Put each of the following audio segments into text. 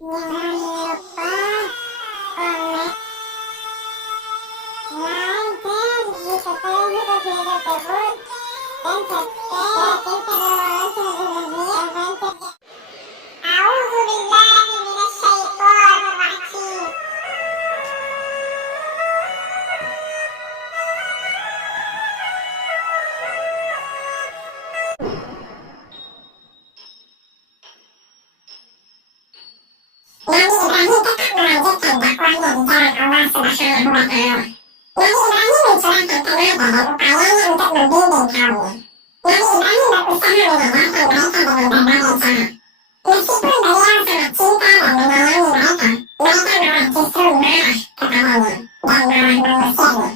Jangan lupa komen, like, dan subscribe video tersebut dan subscribe channel Lonceng. A'udzubillahi minasyaitonir rajim. Nabi Ibrahim tetap melanjutkan dakwahnya di jalan Allah Subhanahu wa Ta'ala. Nabi Ibrahim mencurahkan tenaga dan upayanya untuk membimbing kaumnya. Nabi Ibrahim berusaha menenangkan mereka dengan berbagai cara. Meskipun beliau sangat cinta dan menyayangi mereka malah justru marah kepadanya dan malah mengusirnya.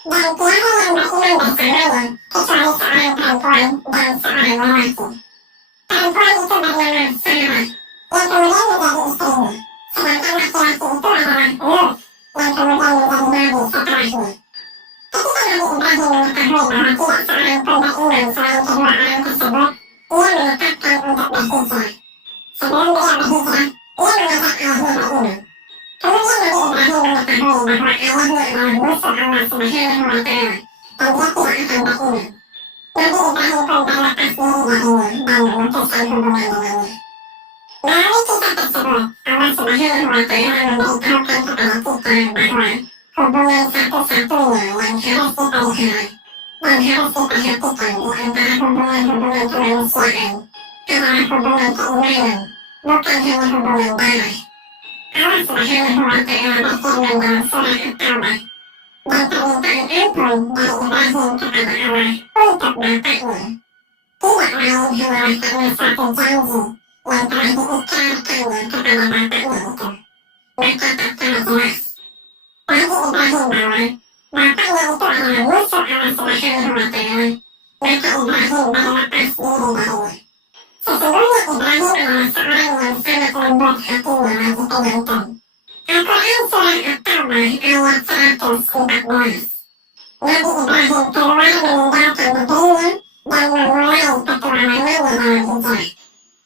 Dan tiada yang beriman bersamanya kecuali seorang perempuan dan seorang lelaki. Perempuan itu bernama Sarah yang kemudian menjadi istrinya, sedangkan laki-laki itu adalah Nuh yang kemudian menjadi nabi setelahnya. Ketika Nabi Ibrahim mengetahui bahwa tidak seorang pun beriman selain kedua orang tersebut, ia menetapkan untuk berhijrah. Sebelum dia berhijrah, ia mengajak ayahnya beriman. Kemudian Nabi Ibrahim mengetahui bahwa ayahnya adalah musuh Allah Subhanahu wa Ta'ala dan dia tidak akan beriman. Nabi Ibrahim pun berlepas diri darinya dan memutuskan hubungan dengannya. Melalui kisah tersebut, Allah Subhanahu wa Ta'ala memberitahukan kepada kita bahwa hubungan satu-satunya yang harus dipelihara dan harus diperhatikan di antara hubungan-hubungan kemanusiaan adalah hubungan keimanan, bukan hanya hubungan darah. Allah Subhanahu wa Ta'ala berfirman dalam surah At-Taubah, dan permintaan ampun dari Ibrahim kepada Allah untuk bapaknya tidak lain hanyalah karena satu janji yang telah diucapkannya kepada bapaknya itu. Maka tak kalah jelas Nabi Ibrahim bahwa bapaknya itu adalah musuh Allah Subhanahu wa Ta'ala. Maka Ibrahim berlepas diri darinya. Sesungguhnya Ibrahim adalah seorang yang sangat lembut hatinya bagi penonton. Al-Quran surah At-Taubah ayat 114. Nabi Ibrahim keluar meninggalkan negerinya dan memulai petualangannya dalam hijrah.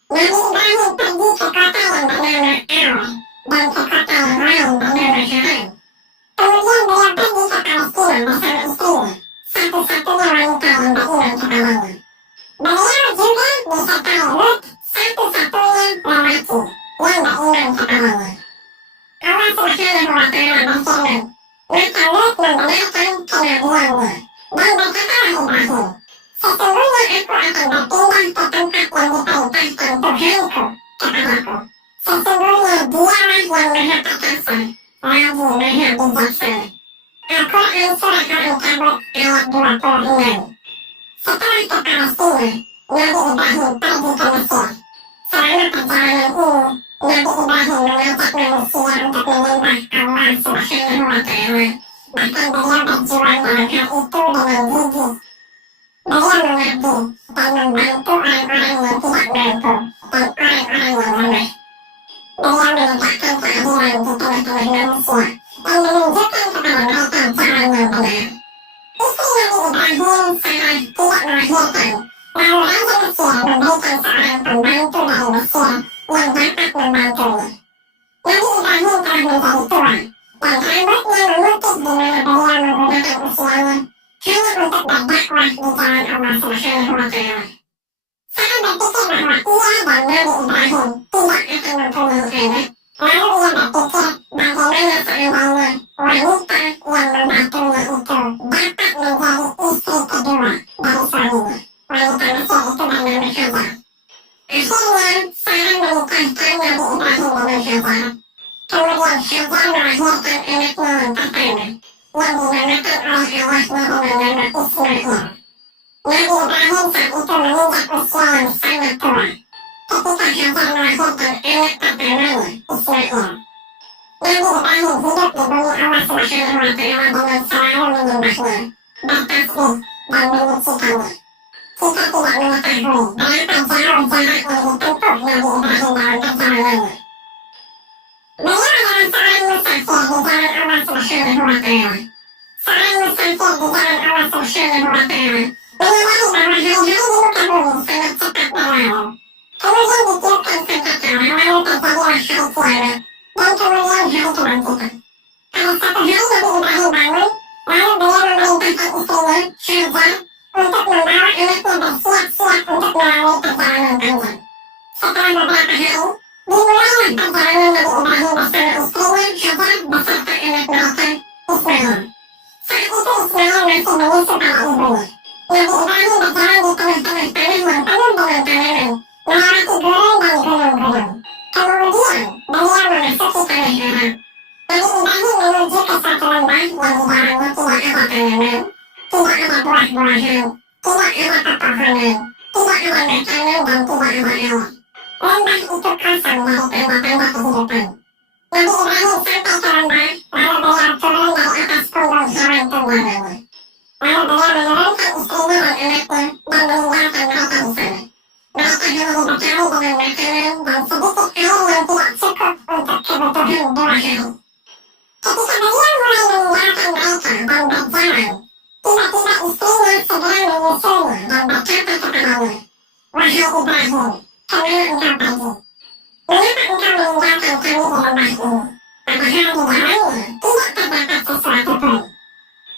Nabi Ibrahim pergi ke kota yang bernama Ar dan ke kota yang lain bernama Haran. Kemudian beliau pergi ke Palestina bersama istrinya, satu-satunya wanita yang beriman kepadanya. Beliau juga disertai Lut, satu-satunya lelaki yang beriman kepadanya. Allah Subhanahu wa Ta'ala berfirman, maka Lut membenarkan kenabiannya dan berkatalah Ibrahim, sesungguhnya aku akan berpindah ke tempat yang diperintahkan Tuhanku kepadaku. Sesungguhnya dialah yang maha perkasa, lagi maha bijaksana. Al-Quran surah Al-Ankabut ayat 26. Setelah ke Palestina, Nabi Ibrahim pergi ke Mesir. Selama perjalanan ini, Nabi Ibrahim mengajak manusia untuk menyembah Allah Subhanahu wa Ta'ala. Bahkan beliau berjuang dalam hal itu dengan gigih. Beliau mengabdi dan membantu orang-orang yang tidak mampu dan orang-orang yang lemah. Beliau menegakkan keadilan di tengah-tengah manusia dan menunjukkan kepada mereka jalan yang benar. Istri Nabi Ibrahim, Sarah, tidak melahirkan, lalu Raja Mesir memberikan seorang pembantu dari Mesir yang dapat membantunya. Nabi Ibrahim telah menjadi tua, dan rambutnya memutih di mana beliau menggunakan usianya hanya untuk berdakwah di jalan Allah Subhanahu wa Ta'ala. Saya berpikir bahwa ia dan Nabi Ibrahim tidak akan mempunyai anak. Lalu ia berpikir bagaimana seandainya wanita yang membantunya itu dapat menjadi istri kedua dari suaminya. Wanita Mesir itu bernama Hajar. Akhirnya, Sarah menikahkan Nabi Ibrahim dengan Hajar. Kemudian Hajar melahirkan anaknya yang pertama, yang dinamakan oleh Allahnya dengan nama Ismail. Nabi Ibrahim saat itu menginjak usia yang sangat tua ketika Hajar melahirkan anak pertamanya, Ismail. Nabi Ibrahim hidup di bumi Allah Subhanahu wa Ta'ala dengan selalu menyembahnya, bertasbih, dan menyucikannya. Kita tidak mengetahui berapa jauh jarak yang ditempuh Nabi Ibrahim dalam perjalanannya. Beliau adalah seorang musafir di jalan Allah Subhanahu wa Ta'ala. Seorang musafir di jalan Allah Subhanahu wa Ta'ala menyadari bahwa hari-hari di muka bumi sangat cepat berlalu. Kemudian ditiupkan sangkakala lalu terjadilah hari kiamat. Dan kemudian hari kebangkitan. Pada satu hari Nabi Ibrahim bangun, lalu beliau memerintahkan istrinya, Hajar, untuk membawa anaknya bersiap-siap untuk melalui perjalanan panjang. Setelah beberapa hari, dimulailah perjalanan Nabi Ibrahim bersama istrinya, Hajar, beserta anak mereka, Ismail. Saat itu Ismail masih menyusu pada ibunya. Nabi Ibrahim berjalan di tengah-tengah tanah yang penuh dengan tanaman, melewati gurun dan gunung-gunung. Kemudian, beliau memasuki tanah Arab. Nabi Ibrahim menuju ke satu lembah yang di dalamnya tidak ada tanaman, tidak ada buah-buahan, tidak ada pepohonan, tidak ada makanan dan tidak ada air. Lembah itu kosong dari tanda-tanda kehidupan. Nabi Ibrahim sampai ke lembah, lalu beliau turun dari atas punggung hewan tunggangannya. Lalu beliau menurunkan istrinya dan anaknya dan meninggalkan mereka di sana. Mereka hanya dibekali dengan makanan dan sedikit air yang tidak cukup untuk kebutuhan 2 hari. Ketika beliau mulai meninggalkan mereka dan berjalan, tiba-tiba istrinya segera menyusulnya dan berkata kepadanya, "Wahai Ibrahim, kemana engkau pergi? Mengapa engkau meninggalkan kami di lembah ini? Padahal di dalamnya tidak terdapat sesuatu pun."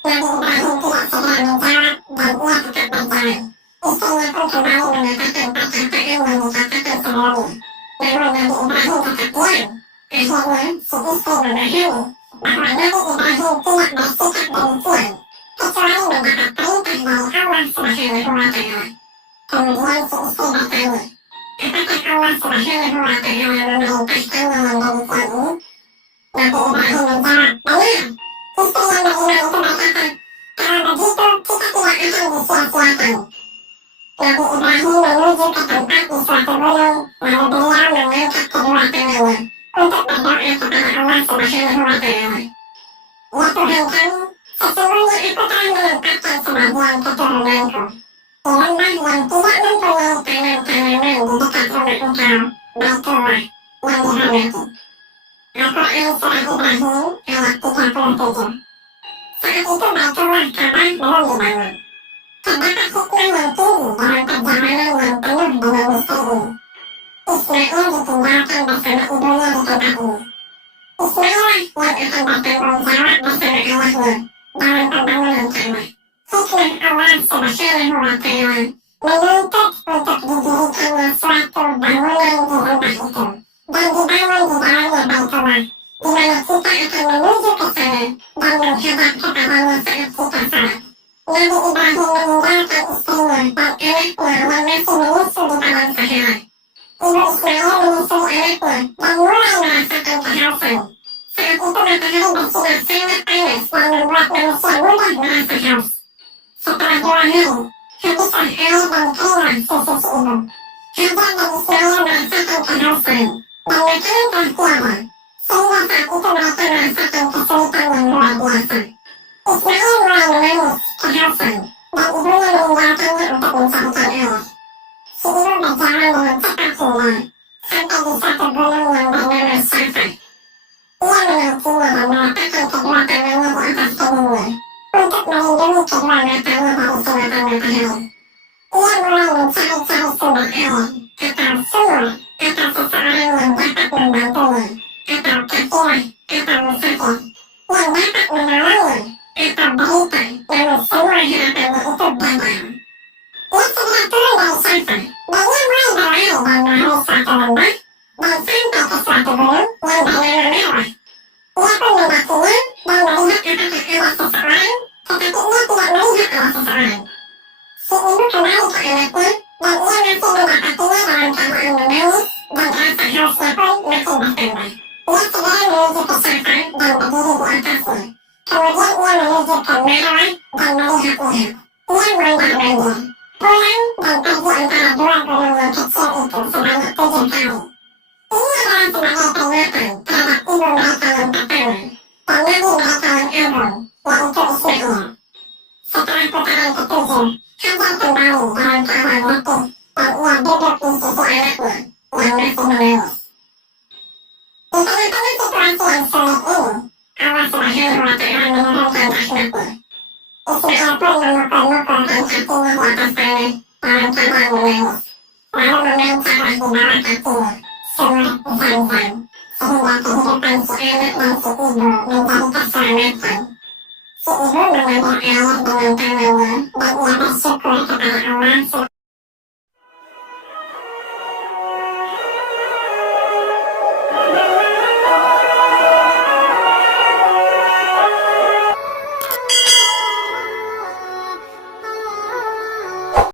Nabi Ibrahim tidak segera menjawab dan ia tetap berjalan. Istrinya pun kembali mengatakan perkataan yang dikatakan sebelumnya. Namun Nabi Ibrahim tetap diam. Akhirnya, si istri memahami bahwa Nabi Ibrahim tidak bersikap demikian, kecuali mendapat perintah dari Allah Subhanahu wa Ta'ala. Kemudian si istri bertanya, apakah Allah Subhanahu wa Ta'ala memerintahkannya yang demikian ini? Nabi Ibrahim menjawab, benar. Istri yang beriman itu berkata, kalau begitu kita tidak akan disia-siakan. Nabi Ibrahim menuju ke tempat di suatu gunung, lalu beliau mengangkat kedua tangannya untuk berdoa kepada Allah Subhanahu wa Ta'ala. Ya Tuhan kami, sesungguhnya aku telah menempatkan sebagian keturunanku di lembah yang tidak mempunyai tanam-tanaman di dekat rumah engkau, Baitullah, yang dihormati. Al-Quran Surah Ibrahim ayat 37. Saat itu Baitullah Ka'bah belum dibangun. Terdapat hikmah yang tinggi dalam perjalanan yang penuh dengan misteri. Ismail ditinggalkan bersama ibunya di tempat ini. Ismail lah yang akan bertanggung jawab bersama Allahnya dalam pembangunan Ka'bah. Hikmah Allah Subhanahu wa Ta'ala menuntut untuk didirikannya suatu bangunan di lembah itu dan dibangun di dalamnya Baitullah, di mana kita akan menuju ke sana dan menghadap kepadanya saat kita salat. Nabi Ibrahim meninggalkan istrinya dan anaknya yang masih menyusu di dalam Sahara. Ibu Ismail menyusul anaknya dan mulai merasakan kehausan. Saat itu matahari bersinar sangat panas yang membuat manusia mudah merasa haus. Setelah 2 hari, habislah air dan keluar susu si ibu. Hajar dan Ismail merasakan kehausan dan makanan telah tiada, sehingga saat itu mereka merasakan kesulitan yang luar biasa. Ismail mulai menangis kehausan dan ibunya meninggalkannya untuk mencarikan air. Si ibu berjalan dengan cepat hingga sampai di satu gunung yang bernama Safa. Ia menakinya dan meletakkan kedua tangannya di atas punggungnya untuk melindungi kedua matanya dari sinatan matahari. Ia mulai mencari-cari sumber air atau sumur atau seseorang yang dapat membantunya atau kafilah atau musafir yang dapat menolongnya atau berita namun semua harapannya itu gagal. Ia segera turun dari Safa dan ia mulai berlari dan melalui suatu lembah dan sampai ke suatu gunung yang bernama Marwah. Ia pun mendakinya dan melihat apakah ada seseorang, tetapi ia tidak melihat ada seseorang. Si ibu kembali ke anaknya dan ia masih mendapatinya dalam keadaan menangis dan rasa hausnya pun makin bertambah. Ia segera menuju ke Safa dan berdiri di atasnya. Kemudian ia menuju ke Marwah dan melihat-lihat. Ia mondar-mandir, pulang dan pergi antara 2 gunung yang kecil itu sebanyak 7 kali. Ini adalah sebagai peringatan terhadap ibu mereka yang pertama dan nabi mereka yang agung, yaitu Ismail. Setelah putaran ke-7, Hajar kembali dalam keadaan letih dan ia duduk di sisi anaknya yang masih menangis. Di tengah-tengah situasi yang sulit ini, Allah Subhanahu wa Ta'ala menurunkan rahmatnya. Ismail pun memukul-mukul hatinya di atas tanah dalam keadaan menangis. lalu memancarlah di bawah kakinya sur Zam-Zam, sehingga kehidupan si anak dan si ibu menjadi keselamatan. Si ibu mengambil air dengan tangannya dan ia bersyukur kepada Allah